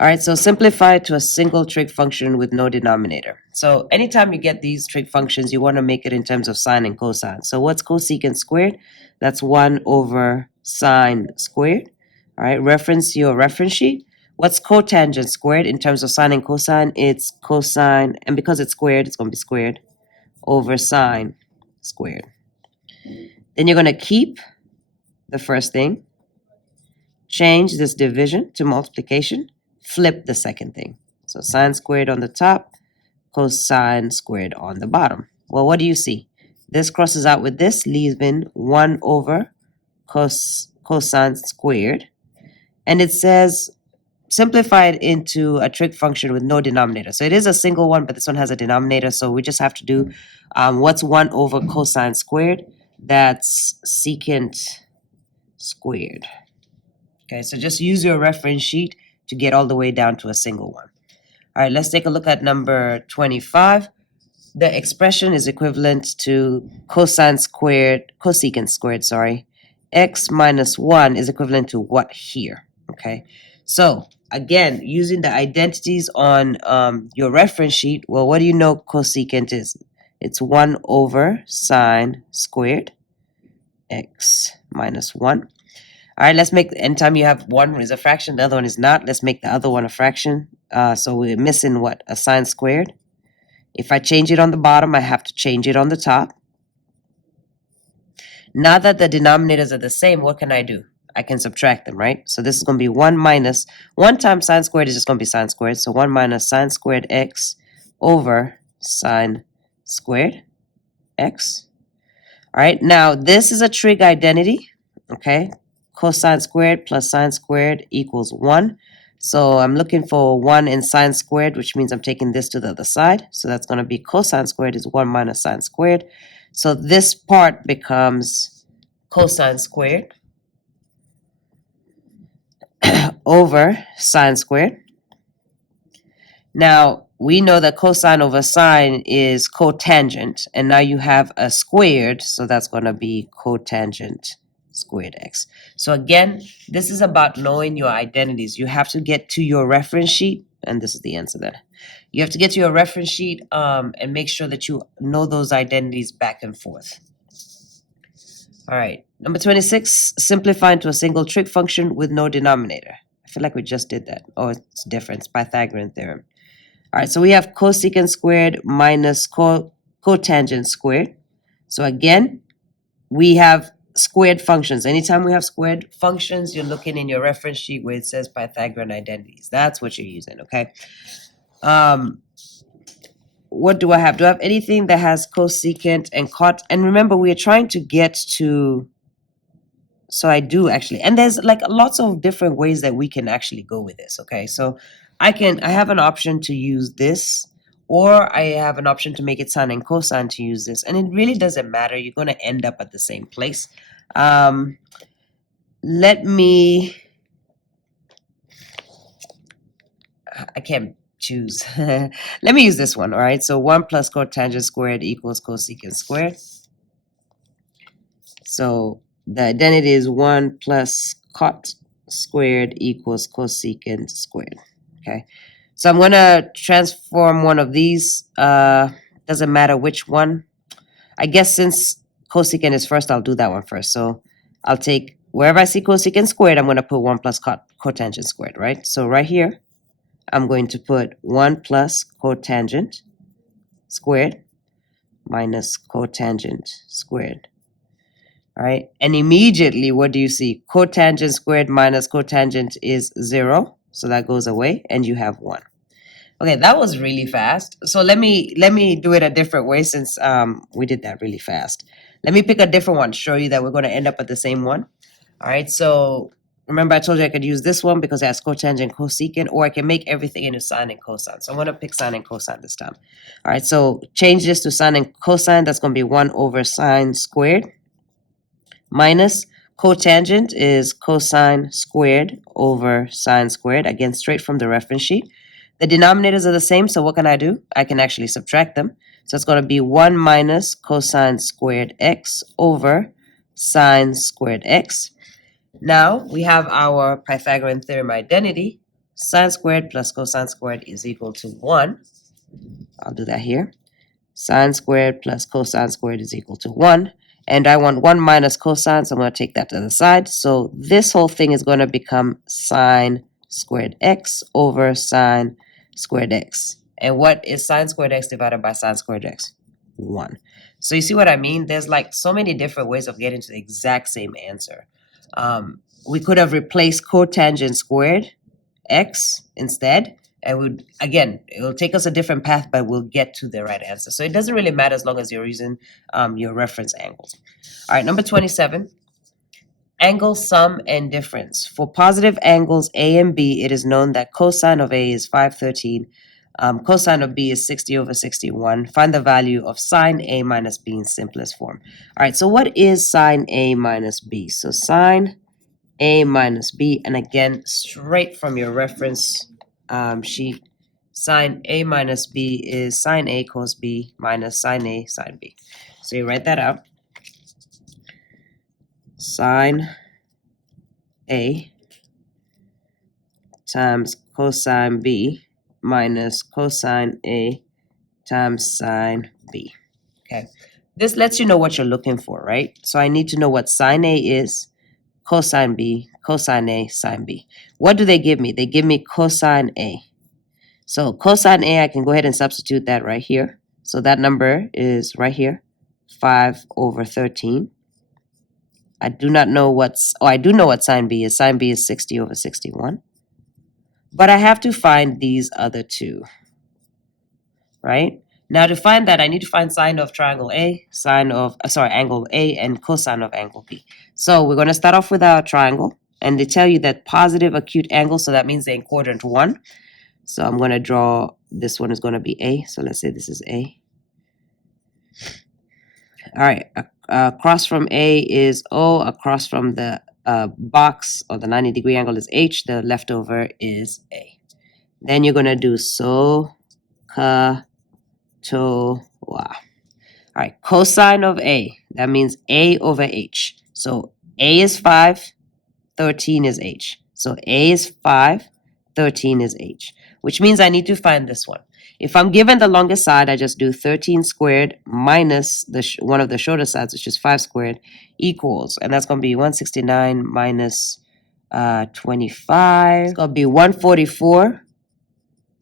All right, so simplify to a single trig function with no denominator. So anytime you get these trig functions, you want to make it in terms of sine and cosine. So what's cosecant squared? That's 1 over sine squared. All right, reference your reference sheet. What's cotangent squared in terms of sine and cosine? It's cosine, and because it's squared, it's going to be squared over sine squared. Then you're going to keep the first thing, change this division to multiplication, flip the second thing. So sine squared on the top, cosine squared on the bottom. Well, what do you see? This crosses out with this, leaving 1 over cosine squared. And it says simplify it into a trig function with no denominator. So it is a single one, but this one has a denominator. So we just have to do what's 1 over cosine squared? That's secant squared. Okay, so just use your reference sheet to get all the way down to a single one. All right, let's take a look at number 25. The expression is equivalent to cosecant squared, x minus 1 is equivalent to what here? Okay, so again, using the identities on your reference sheet, well, what do you know cosecant is? It's 1 over sine squared x minus 1. All right, let's make, anytime you have one is a fraction, the other one is not, let's make the other one a fraction. So we're missing what? A sine squared. If I change it on the bottom, I have to change it on the top. Now that the denominators are the same, what can I do? I can subtract them, right? So this is going to be 1 minus, 1 times sine squared is just going to be sine squared. So 1 minus sine squared x over sine squared x. All right, now this is a trig identity, okay? Cosine squared plus sine squared equals 1. So I'm looking for 1 in sine squared, which means I'm taking this to the other side. So that's going to be cosine squared is 1 minus sine squared. So this part becomes cosine squared over sine squared. Now, we know that cosine over sine is cotangent, and now you have a squared, so that's going to be cotangent squared x. So again, this is about knowing your identities. You have to get to your reference sheet, and this is the answer then. You have to get to your reference sheet and make sure that you know those identities back and forth. All right, number 26, simplify into a single trig function with no denominator. I feel like we just did that. Oh, it's different. It's Pythagorean theorem. All right, so we have cosecant squared minus cotangent squared. So again, we have squared functions. Anytime we have squared functions, you're looking in your reference sheet where it says Pythagorean identities. That's what you're using, okay? What do I have? Do I have anything that has cosecant and cot? And remember, we are trying to get to, so I do actually, and there's like lots of different ways that we can actually go with this, okay? So I have an option to use this, or I have an option to make it sine and cosine to use this. And it really doesn't matter. You're going to end up at the same place. Let me, I can't choose. Let me use this one, all right? So 1 plus cotangent squared equals cosecant squared. So the identity is 1 plus cot squared equals cosecant squared, okay? So I'm going to transform one of these. Doesn't matter which one. I guess since cosecant is first, I'll do that one first. So I'll take, wherever I see cosecant squared, I'm going to put 1 plus cotangent squared, right? So right here, I'm going to put 1 plus cotangent squared minus cotangent squared. All right, and immediately, what do you see? Cotangent squared minus cotangent is 0. So that goes away, and you have 1. Okay, that was really fast. So let me do it a different way since we did that really fast. Let me pick a different one, show you that we're going to end up at the same one. All right, so remember I told you I could use this one because it has cotangent and cosecant, or I can make everything into sine and cosine. So I'm going to pick sine and cosine this time. All right, so change this to sine and cosine. That's going to be 1 over sine squared minus cotangent is cosine squared over sine squared, again, straight from the reference sheet. The denominators are the same, so what can I do? I can actually subtract them. So it's going to be 1 minus cosine squared x over sine squared x. Now we have our Pythagorean theorem identity. sine squared plus cosine squared is equal to 1. I'll do that here. Sine squared plus cosine squared is equal to 1. And I want 1 minus cosine, so I'm going to take that to the side. So this whole thing is going to become sine squared x over sine squared x. And what is sine squared x divided by sine squared x? 1. So you see what I mean? There's like so many different ways of getting to the exact same answer. We could have replaced cotangent squared x instead. And it will take us a different path, but we'll get to the right answer. So it doesn't really matter as long as you're using your reference angles. All right, number 27. Angle sum and difference. For positive angles A and B, it is known that cosine of A is 513. Cosine of B is 60 over 61. Find the value of sine A minus B in simplest form. All right, so what is sine A minus B? So sine A minus B, and again, straight from your reference sheet, sine A minus B is sine A cos B minus sine A sine B. So you write that out. Sine A times cosine B minus cosine A times sine B. Okay, this lets you know what you're looking for, right? So I need to know what sine A is, cosine B, cosine A, sine B. What do they give me? They give me cosine A. So cosine A, I can go ahead and substitute that right here. So that number is right here, 5 over 13. I do not know I do know what sine B is. Sine B is 60 over 61. But I have to find these other two, right? Now to find that, I need to find sine of triangle A, angle A, and cosine of angle B. So we're going to start off with our triangle, and they tell you that positive acute angle, so that means they're in quadrant 1. So I'm going to draw, this one is going to be A, so let's say this is A. All right, across from A is O, across from the box or the 90-degree angle is H, the leftover is A. Then you're going to do so, ka, to, wa. All right, cosine of A, that means A over H. So A is 5, 13 is H. So A is 5, 13 is H, which means I need to find this one. If I'm given the longest side, I just do 13 squared minus one of the shorter sides, which is 5 squared, equals, and that's going to be 169 minus 25. It's going to be 144.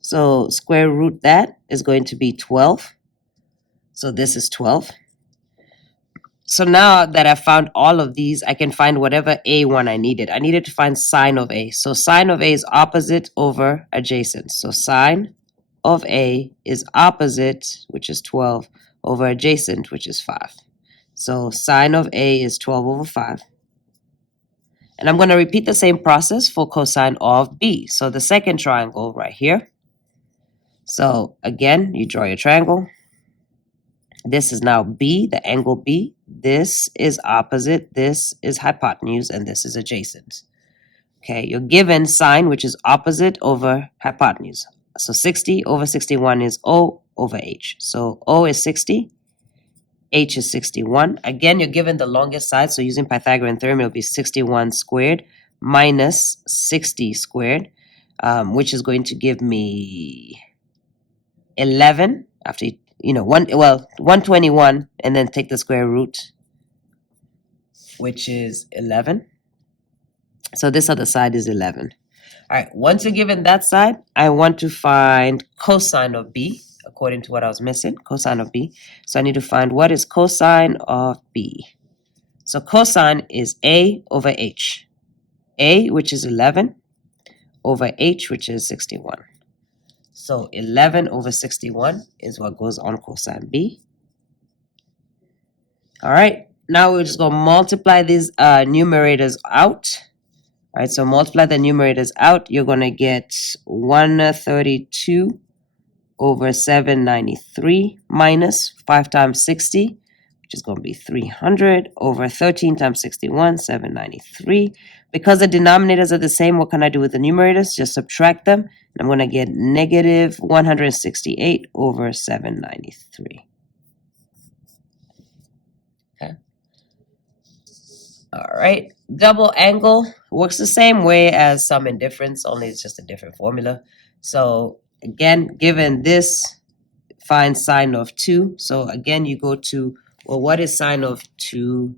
So square root that is going to be 12. So this is 12. So now that I've found all of these, I can find whatever A1 I needed. I needed to find sine of A. So sine of A is opposite over adjacent. So sine of A is opposite, which is 12, over adjacent, which is 5. So sine of A is 12 over 5. And I'm going to repeat the same process for cosine of B. So the second triangle right here. So again, you draw your triangle. This is now B, the angle B. This is opposite, this is hypotenuse, and this is adjacent. Okay, you're given sine, which is opposite over hypotenuse. So 60 over 61 is O over H. So O is 60, H is 61. Again, you're given the longest side, so using Pythagorean theorem, it'll be 61 squared minus 60 squared, which is going to give me 11 after 121, and then take the square root, which is 11. So this other side is 11. All right, once you're given that side, I want to find cosine of B, according to what I was missing, cosine of B. So I need to find what is cosine of B. So cosine is A over H. A, which is 11, over H, which is 61. So 11 over 61 is what goes on cosine B. All right, now we're just going to multiply these numerators out. All right, so multiply the numerators out. You're going to get 132 over 793 minus 5 times 60, which is going to be 300 over 13 times 61, 793. Because the denominators are the same, what can I do with the numerators? Just subtract them. And I'm going to get negative 168 over 793. Okay. All right, double angle works the same way as sum and difference, only it's just a different formula. So again, given this, find sine of 2. So again, you go to, well, what is sine of 2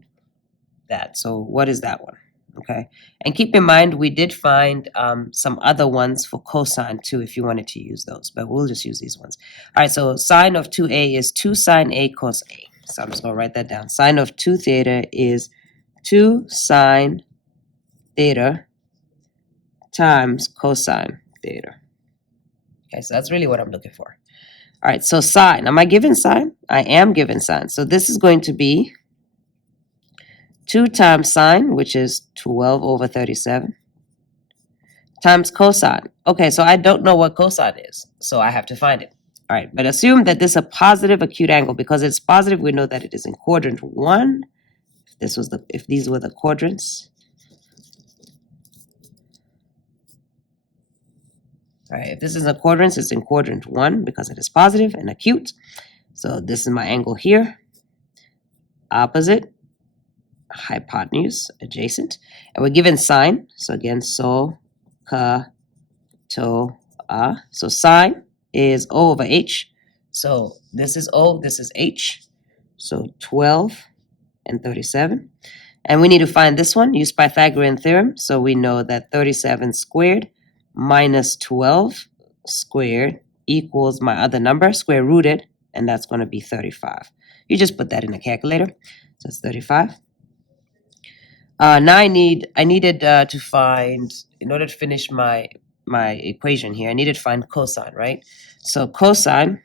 that? So what is that one? Okay, and keep in mind, we did find some other ones for cosine too, if you wanted to use those, but we'll just use these ones. All right, so sine of 2a is 2 sine a cos a. So I'm just going to write that down. Sine of 2 theta is 2 sine theta times cosine theta. Okay, so that's really what I'm looking for. All right, so sine. Am I given sine? I am given sine. So this is going to be 2 times sine, which is 12 over 37, times cosine. Okay, so I don't know what cosine is, so I have to find it. All right, but assume that this is a positive acute angle. Because it's positive, we know that it is in quadrant 1. If these were the quadrants. All right, if this is a quadrant, it's in quadrant 1 because it is positive and acute. So this is my angle here. Opposite, hypotenuse, adjacent. And we're given sine. So again, so, ka, to, a. So sine is O over H. So this is O, this is H. So 12 and 37. And we need to find this one, use Pythagorean theorem. So we know that 37 squared minus 12 squared equals my other number, square rooted, and that's going to be 35. You just put that in a calculator. So it's 35. Now I needed to find, in order to finish my equation here, I needed to find cosine, right? So cosine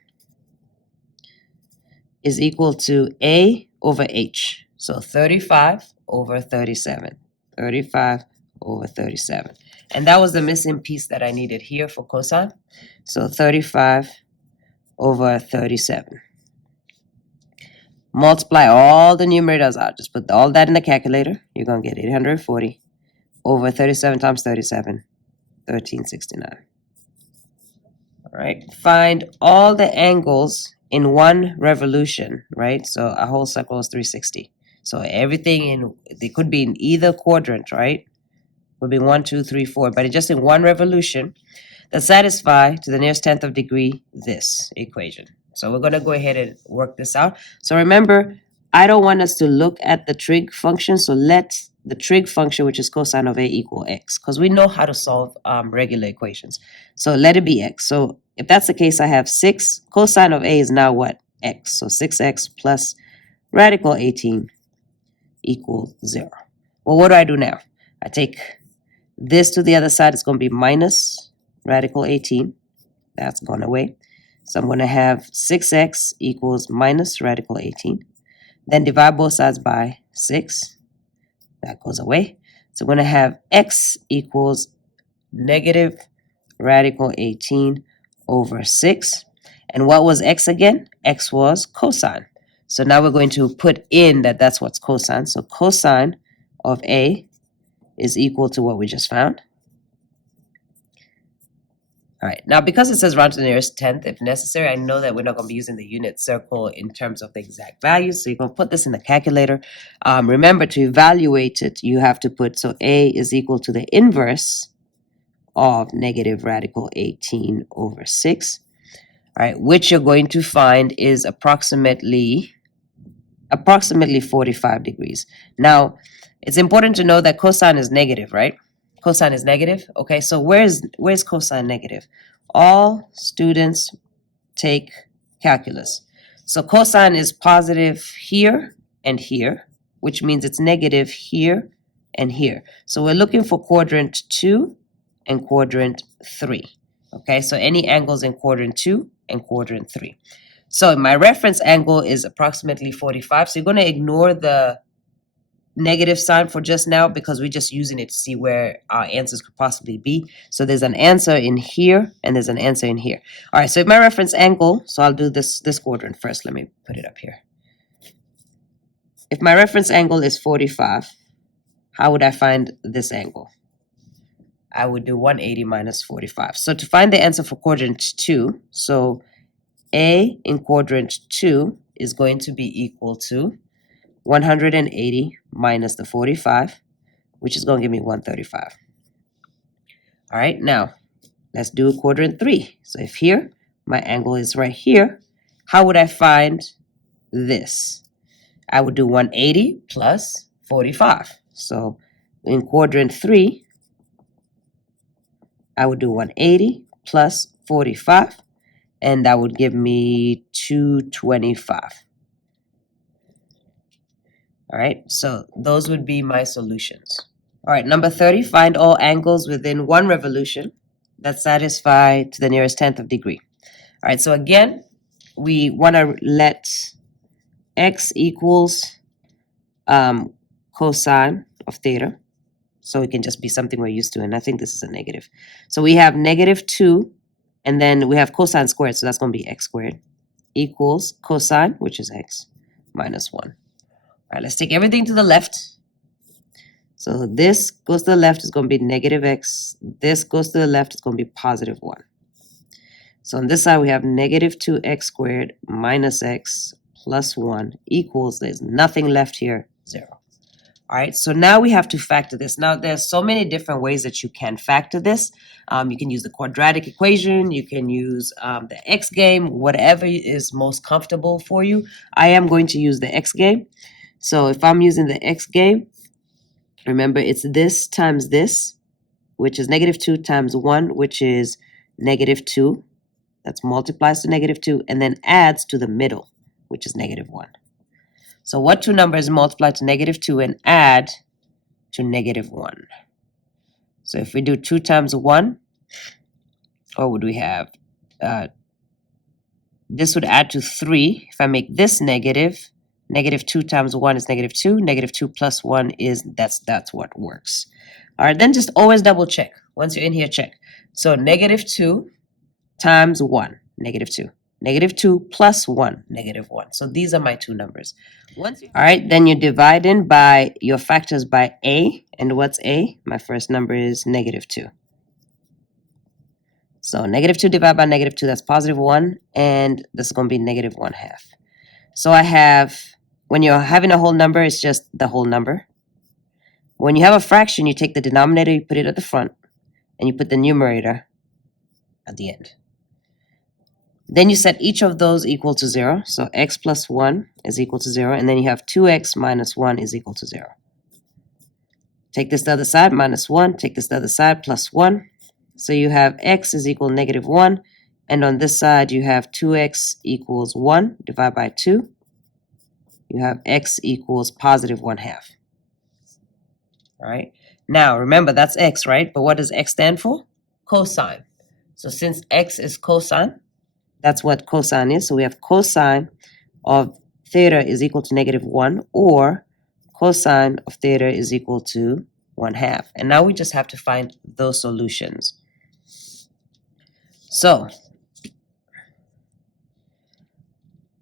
is equal to A over H. So 35 over 37. 35 over 37. And that was the missing piece that I needed here for cosine. So 35 over 37. Multiply all the numerators out. Just put all that in the calculator. You're going to get 840 over 37 times 37, 1369. All right. Find all the angles in one revolution, right? So a whole circle is 360. So everything they could be in either quadrant, right? Would be 1, 2, 3, 4, but it's just in one revolution that satisfy to the nearest 10th of degree this equation. So we're going to go ahead and work this out. So remember, I don't want us to look at the trig function. So let the trig function, which is cosine of A, equal x, because we know how to solve regular equations. So let it be x. So if that's the case, I have 6. Cosine of A is now what? X. So 6x plus radical 18 equals 0. Well, what do I do now? I take this to the other side. It's going to be minus radical 18. That's gone away. So I'm going to have 6x equals minus radical 18. Then divide both sides by 6. That goes away. So I'm going to have x equals negative radical 18 over 6. And what was x again? X was cosine. So now we're going to put in that's what's cosine. So cosine of A is equal to what we just found. All right, now because it says round to the nearest 10th, if necessary, I know that we're not going to be using the unit circle in terms of the exact values. So you're going to put this in the calculator. Remember, to evaluate it, you have to put, so A is equal to the inverse of negative radical 18 over 6. All right, which you're going to find is approximately 45 degrees. Now, it's important to know that cosine is negative, right? Cosine is negative. Okay, so where's cosine negative? All students take calculus. So cosine is positive here and here, which means it's negative here and here. So we're looking for quadrant 2 and quadrant 3. Okay, so any angles in quadrant 2 and quadrant 3. So my reference angle is approximately 45. So you're going to ignore the negative sign for just now because we're just using it to see where our answers could possibly be. So there's an answer in here and there's an answer in here. All right, so if my reference angle, so I'll do this quadrant first. Let me put it up here. If my reference angle is 45, how would I find this angle? I would do 180 minus 45. So to find the answer for quadrant 2, so A in quadrant 2 is going to be equal to 180 minus the 45, which is going to give me 135. All right, now let's do quadrant 3. So if here, my angle is right here, how would I find this? I would do 180 plus 45. So in quadrant 3, I would do 180 plus 45, and that would give me 225. All right, so those would be my solutions. All right, number 30, find all angles within one revolution that satisfy to the nearest tenth of degree. All right, so again, we want to let x equals cosine of theta. So it can just be something we're used to, and I think this is a negative. So we have -2, and then we have cosine squared, so that's going to be x squared, equals cosine, which is x, minus 1. All right, let's take everything to the left. So this goes to the left, is going to be -x. This goes to the left, it's going to be +1. So on this side, we have -2x squared minus x plus 1 equals, there's nothing left here, 0. All right, so now we have to factor this. Now, there's so many different ways that you can factor this. You can use the quadratic equation. You can use the X game, whatever is most comfortable for you. I am going to use the X game. So if I'm using the X game, remember it's this times this, which is -2 times 1, which is -2. That's multiplies to -2, and then adds to the middle, which is -1. So what two numbers multiply to -2 and add to -1? So if we do 2 times 1, what would we have? This would add to 3. If I make this negative, -2 times 1 is -2. -2 plus 1 is, that's what works. All right, then just always double check. Once you're in here, check. So -2 times 1, -2. -2 plus 1, -1. So these are my two numbers. All right, then you divide in by your factors by a. And what's a? My first number is -2. So -2 divided by -2, that's +1. And this is going to be -1/2. So I have, when you're having a whole number, it's just the whole number. When you have a fraction, you take the denominator, you put it at the front, and you put the numerator at the end. Then you set each of those equal to 0. So x plus 1 is equal to 0. And then you have 2x minus 1 is equal to 0. Take this to the other side, -1. Take this to the other side, +1. So you have x is equal to -1. And on this side, you have 2x equals 1 divided by 2. You have x equals +1/2. All right. Now, remember, that's x, right? But what does x stand for? Cosine. So since x is cosine, that's what cosine is. So we have cosine of theta is equal to -1, or cosine of theta is equal to 1/2. And now we just have to find those solutions. So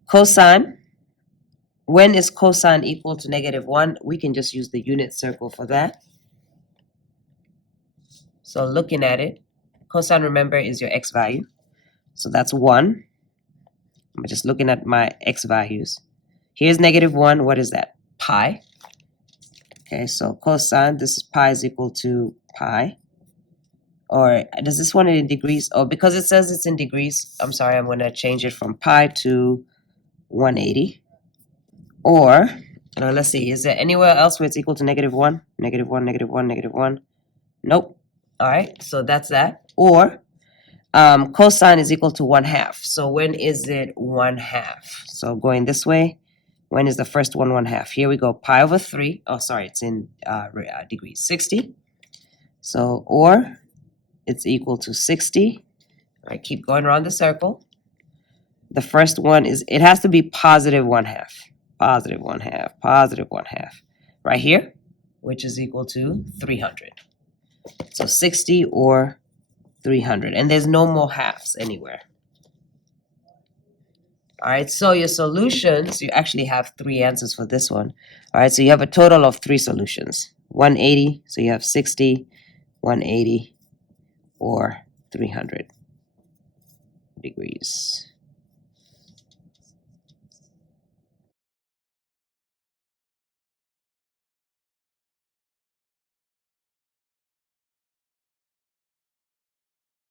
cosine, when is cosine equal to -1? We can just use the unit circle for that. So looking at it, cosine, remember, is your x value. So that's 1. I'm just looking at my x values. Here's -1. What is that? Pi. Okay, so cosine, this is pi is equal to pi. Or does this one in degrees? Oh, because it says it's in degrees, I'm sorry, I'm going to change it from pi to 180. Or, let's see, is there anywhere else where it's equal to -1? -1, -1, -1. Nope. All right, so that's that. Or cosine is equal to 1/2. So when is it 1/2? So going this way, when is the first one 1/2? Here we go, pi over 3. Oh, sorry, it's in degrees, 60. So, or it's equal to 60. I keep going around the circle. The first one is, it has to be +1/2. +1/2, +1/2. Right here, which is equal to 300. So 60 or 300. And there's no more halves anywhere. All right, so your solutions, you actually have 3 answers for this one. All right, so you have a total of 3 solutions. 180, so you have 60, 180, or 300 degrees.